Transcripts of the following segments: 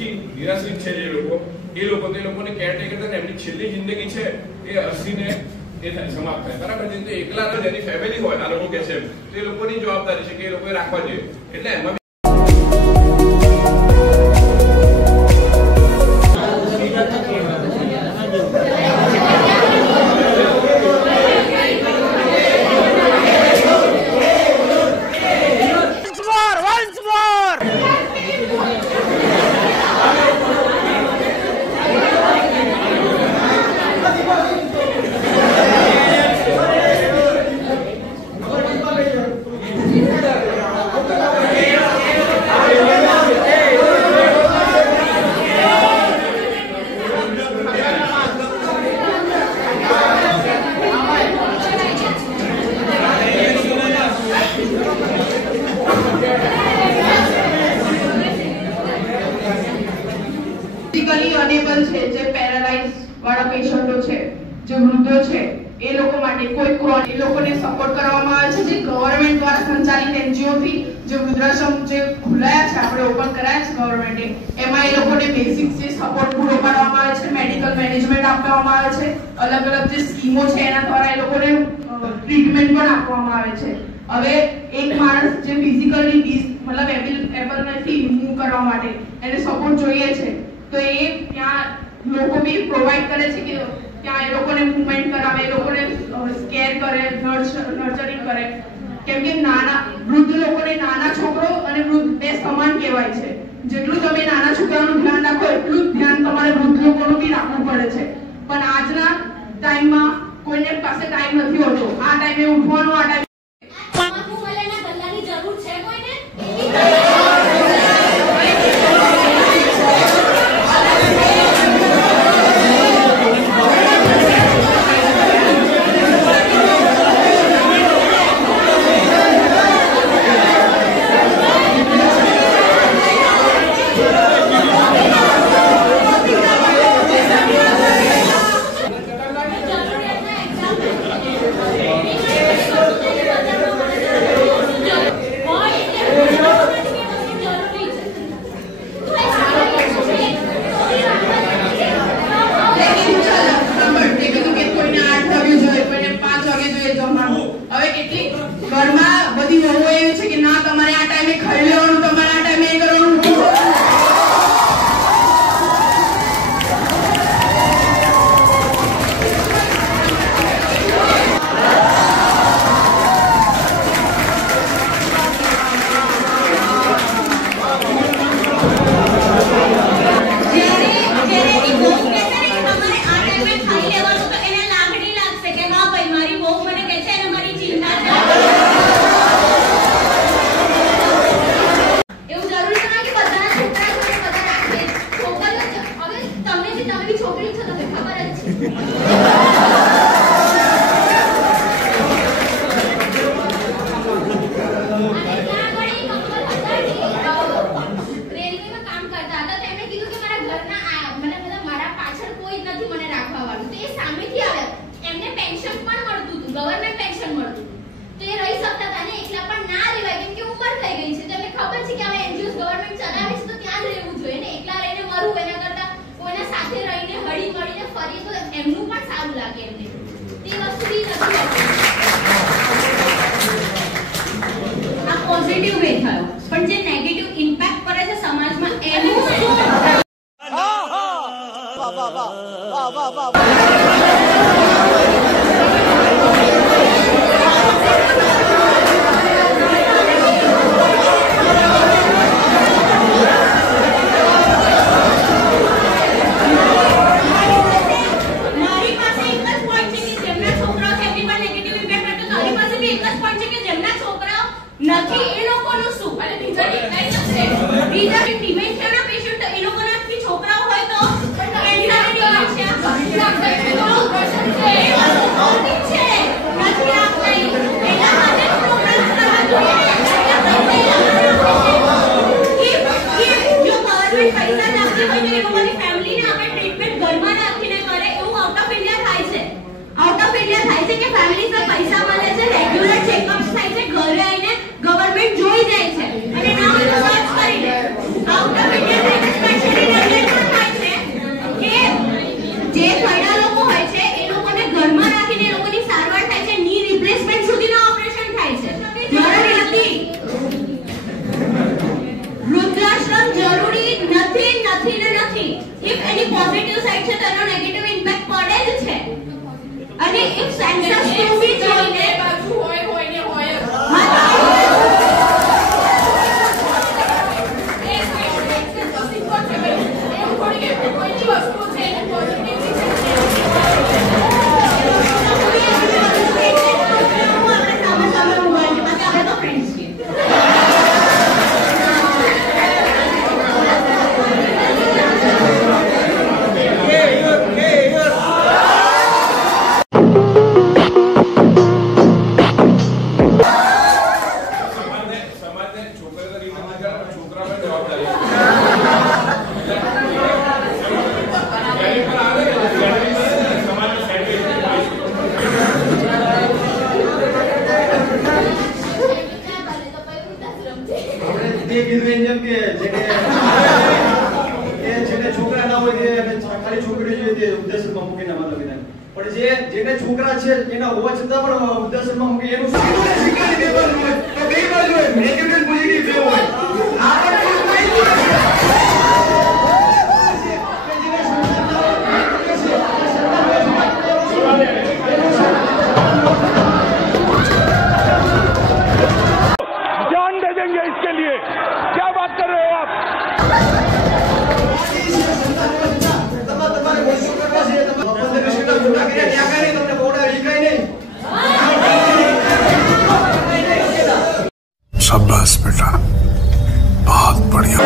અંદરથી નિરાશ્રિત છે જે લોકો, એ લોકોને કેરટેકર થાય, એમની છેલ્લી જિંદગી છે એ હસીને સમાપ્ત થાય. બરાબર છે. તો એકલા જેની ફેમિલી હોય, આ લોકો કે છે, તો એ લોકોની જવાબદારી છે કે એ લોકોએ રાખવા જોઈએ. એટલે એમાં અનેબલ છે, જે પેરાલાઇઝ વાળા પેશન્ટો છે, જે વૃદ્ધો છે, એ લોકો માટે કોઈ એ લોકોને સપોર્ટ કરવામાં આવે છે. જે ગવર્નમેન્ટ દ્વારા સંચાલિત એનજીઓ થી જે વૃદ્ધાશ્રમ જે ખુલાયા છે, આપણે ઓપન કરાયા છે ગવર્નમેન્ટે, એમાં એ લોકોને બેઝિક જે સપોર્ટ પૂરો પાડવામાં આવે છે, મેડિકલ મેનેજમેન્ટ આપવામાં આવે છે, અલગ અલગ જે સ્કીમો છે એના દ્વારા એ લોકોને ટ્રીટમેન્ટ પણ આપવામાં આવે છે. હવે એક માણસ જે ફિઝિકલી મતલબ એબલ નથી મૂવ કરવા માટે, એને સપોર્ટ જોઈએ છે, તો એ ત્યાં લોકો બી પ્રોવાઈડ કરે છે કે ત્યાં એ લોકોને મૂવમેન્ટ કરાવે, એ લોકોને સ્કેર કરે, નર્ચરિંગ કરે. કેમ કે વૃદ્ધ લોકોને નાના છોકરો અને વૃદ્ધ બે સમાન કહેવાય છે. જેટલું તમે નાના છોકરાનું ધ્યાન રાખો એટલું જ ધ્યાન તમારે વૃદ્ધ લોકોનું બી રાખવું પડે છે. પણ આજના ટાઈમમાં કોઈને પાસે ટાઈમ નથી હોતો. આ ટાઈમે ઉઠવાનું, આ ટાઈમે ફેમિલી સે પૈસા મળે છે, રેગ્યુલર ચેકઅપ્સ થાય છે, ઘરે આવીને ગવર્નમેન્ટ જેમ કે જેને છોકરા ના હોય તે ખાલી છોકરીઓ જોઈએ તે વૃદ્ધાશ્રમમાં મૂકીને મતલબ એને, પણ જેને છોકરા છે એના હોવા છતાં પણ વૃદ્ધાશ્રમમાં મૂકી એનું સીધું શીખવાની દેવાનું હોય તો બે બાજુ હોય, નેગેટિવ અને પોઝિટિવ બે હોય. આ પણ जान दे देंगे इसके लिए, क्या बात कर रहे हो आप? शाबाश बेटा, बहुत बढ़िया.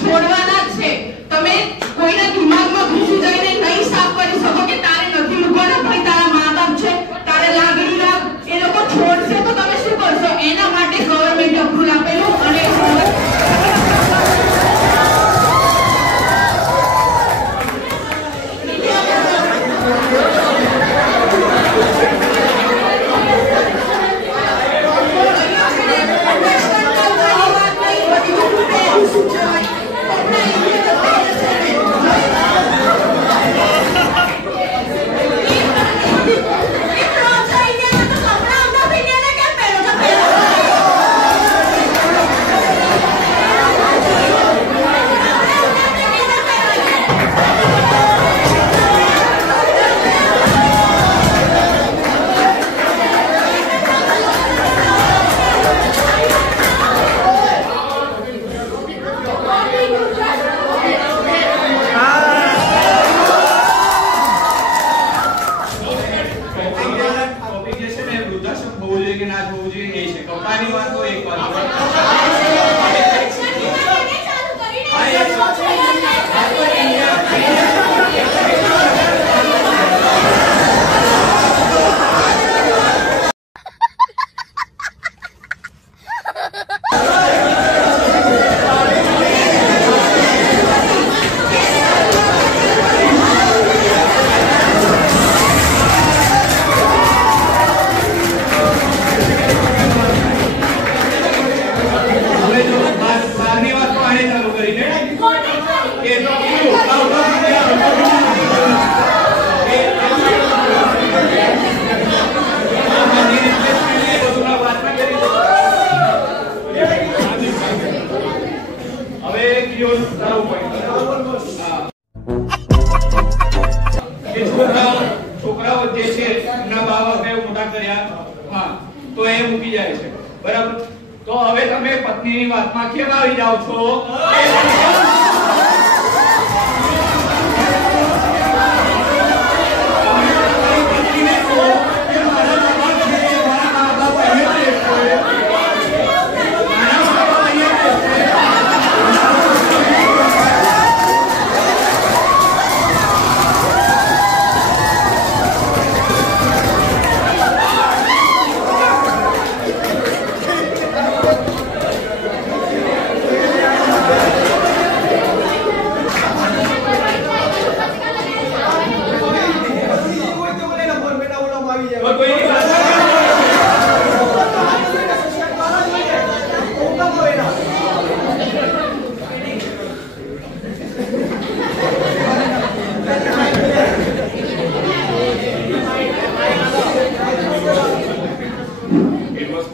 છોડવાના જ છે. તમે કોઈના દિમાગમાં ઘૂસી જઈને નહીં સાફ કરી શકો કે તારે નથી મૂકવાના, ભાઈ તારા મા બાપ છે, તારે લાગણી રાખ, એ લોકો છોડશે તો તમે શું કરશો? એના માટે ગવર્મેન્ટ અપ્રુવલ આપેલું અને છોકરાઓ જે છે એમના મા બાપે મોટા કર્યા, હા, તો એ મૂકી જાય છે, બરાબર. તો હવે તમે પત્નીની વાતમાં કેમ આવી જાઓ છો?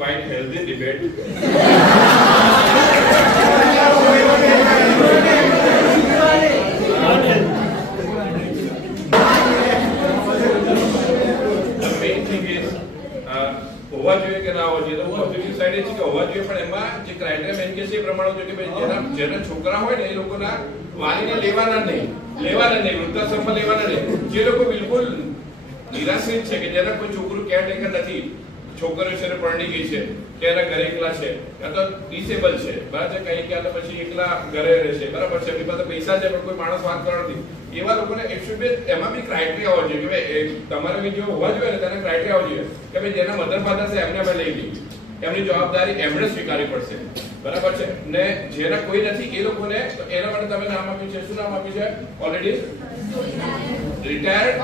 quite healthy debate. The main thing is હોવા જોઈએ કે ના હોવા જોઈએ, તો પોઝિટિવ સાઈડ એ છે કે હોવા જોઈએ, પણ એમાં જે ક્રાઇટેરિયા મેન કે છે એ પ્રમાણે છે કે ભાઈ જેના છોકરા હોય ને એ લોકોના વાલીને લેવાના નહીં, વૃદ્ધાશ્રમમાં લેવાના નહીં. જે લોકો બિલકુલ નિરાશ્રિત છે કે જેના કોઈ છોકરું કેરટેકર નથી, છોકરીઓ છે પરણી ગઈ છે કે એના ઘરે એકલા છે યા તો ડિસેબલ છે, બરાબર છે, કઈ ક્યાં તો પછી એકલા ઘરે રહે છે, બરાબર છે, એમની પાસે પૈસા છે પણ કોઈ માણસ વાત કરવા નથી, એવા લોકોને એમાં બી ક્રાઇટેરિયા હોવા જોઈએ કે ભાઈ તમારે બી જો હોવા જોઈએ ને તેના ક્રાઇટેરિયા હોવા જોઈએ કે ભાઈ જેના મધર ફાધર છે એમને અમે લઈ લઈએ, એમની જવાબદારી એમણે સ્વીકારવી પડશે, બરાબર છે ને? જેના કોઈ નથી એ લોકોને, તો એના માટે તમે નામ આપ્યું છે, શું નામ આપ્યું છે? Already retired.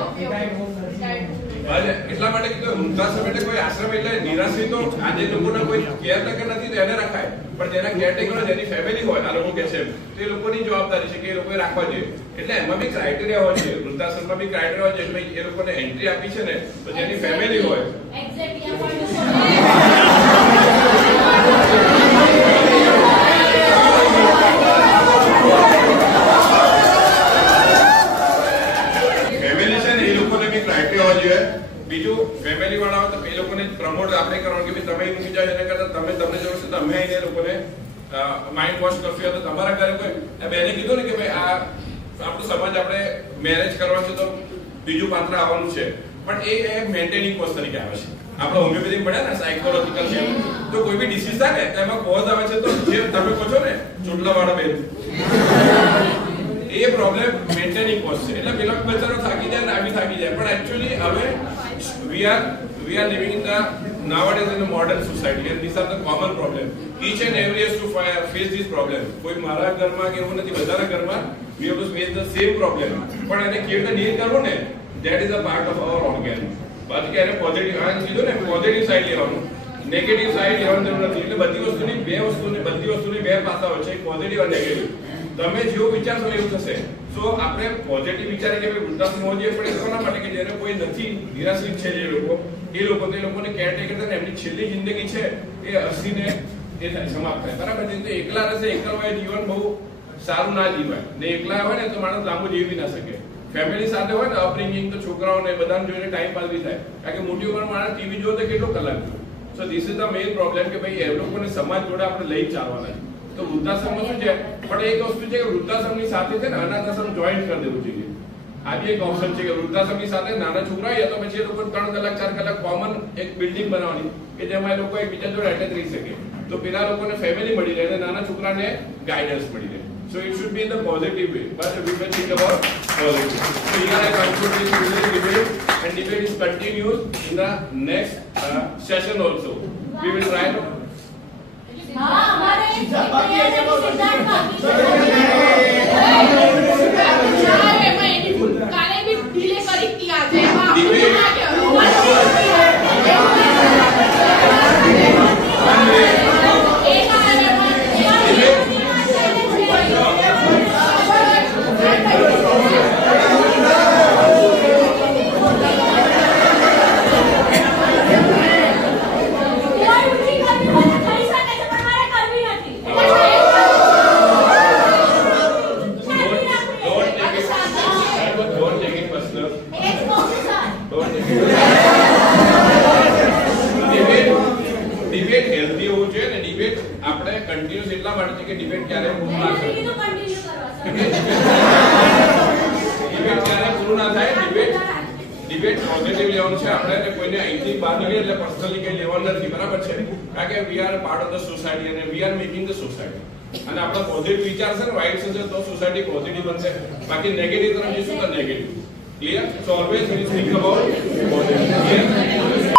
એટલા માટે કીધું વૃદ્ધાશ્રમ એટલે કોઈ આશ્રમ એટલે નિરાશ્રિત તો આજે લોકોના કોઈ કેરટેકર નથી તો એને રખાય, પણ જેના કેરટેકર જેની ફેમિલી હોય આ લોકો કે છે તો એ લોકોની જવાબદારી છે કે એ લોકોએ રાખવા જોઈએ. એટલે એમાં બી ક્રાઇટેરિયા હોય છે, વૃદ્ધાશ્રમમાં બી ક્રાઇટેરિયા હોય છે કે એ લોકોને એન્ટ્રી આપી છે ને તો જેની ફેમિલી હોય. બીજું ફેમિલી વાળા હોય તો એ લોકોને પ્રમોટ આપણે કરવાનું કે તમે મૂકી જાઓ, એના કરતા તમને જરૂર છે તમે આવીને લોકોને માઇન્ડ વોશ કરશો. તો તમારા ઘરે કોઈ બેને કીધું ને કે ભાઈ આ આપણો સમાજ આપણે મેરેજ કરવા છે તો બીજું પાત્ર આવવાનું છે, પણ એ મેન્ટેનિંગ કોઝ તરીકે આવે છે. આપણે હોમિયોપેથી પડ્યા ને સાયકોલોજીકલ છે, તો કોઈ બી ડિસીઝ થાય ને એમાં કોઝ આવે છે, તો જે તમે કહો છો ને ચોટલા વાળા બેન એ પ્રોબ્લેમ મેન્ટેનિંગ કોઝ છે. એટલે પેલો બચારો થાકી જાય ને આવી થાકી જાય, પણ એકચ્યુઅલી હવે we are living in the nowadays in a modern society and these are the common problem. Each and every has to face this problem. કોઈ મારા ઘરમાં કે એવું નથી, બધાના ઘરમાં we have to face the same problem. પણ એને કેવી રીતે ડીલ કરવું ને, that is a part of our organ. બાકી કે એને પોઝિટિવ આ કીધું ને પોઝિટિવ સાઈડ લેવાનું, નેગેટિવ સાઈડ લેવાની જરૂર નથી. એટલે બધી વસ્તુની બે પાસા હોય છે, પોઝિટિવ અને નેગેટિવ. તમે જેવું વિચારશો એવું થશે. સો આપણે પોઝિટિવ વિચારીએ કે વૃદ્ધાશ્રમ હોવો જોઈએ, પણ એ લોકોના માટે કે જેને કોઈ નથી, નિરાશ્રિત છે જે લોકો, એ લોકોને કેરટેકર થાય ને એમની છેલ્લી જિંદગી છે એ હસીને એ થાય સમાપ્ત થાય, બરાબર છે? તો એકલા રહેશે, એકલા હોય જીવન બહુ સારું ના જીવાય ને. એકલા હોય ને તો માણસ લાંબુ જીવી ના શકે. ફેમિલી સાથે હોય ને અપબ્રિંગિંગ તો છોકરાઓને બધાને જોઈને ટાઈમ પાસ બી થાય, કારણ કે મોટી ઉંમર માણસ ટીવી જોવે તો કેટલો કલાક જોવે. So this is the main problem કે ભાઈ એ લોકોને સમાજ જોડે આપણે લઈ ચાલવાના છે. તો વૃદ્ધાશ્રમમાં શું છે, પણ એક વસ્તુ છે કે વૃદ્ધાશ્રમની સાથે છે ને અનાથ આશ્રમ જોઈન્ટ કરી દેવું જોઈએ. આ બી એક ઓપ્શન છે કે વૃદ્ધાશ્રમની સાથે નાના છોકરા હોય તો પછી એ લોકો 3 કલાક 4 કલાક કોમન એક બિલ્ડિંગ બનાવવાની કે જેમાં એ લોકો એકબીજા જોડે એટેચ રહી શકે, તો પેલા લોકોને ફેમિલી મળી રહે અને નાના છોકરાને ગાઈડન્સ મળી રહે. So it should be in the positive way, but we will think about positive. So here I conclude this debate, and debate is continued in the next session also. We will try to. કાલે બી delay કરી હતી આજે debate positive લેવાનું છે આપણે, કોઈને અહીંથી બહાર નીકળે એટલે પર્સનલી કઈ લેવાનું નથી, બરાબર છે? કારણ કે we are part of the society અને we are making the society. અને આપણો પોઝિટિવ વિચાર છે ને વાઇટ છે તો સોસાયટી પોઝિટિવ બનશે, બાકી નેગેટિવ તરફ જઈશું તો negative. Clear? So always V think about positive. Clear?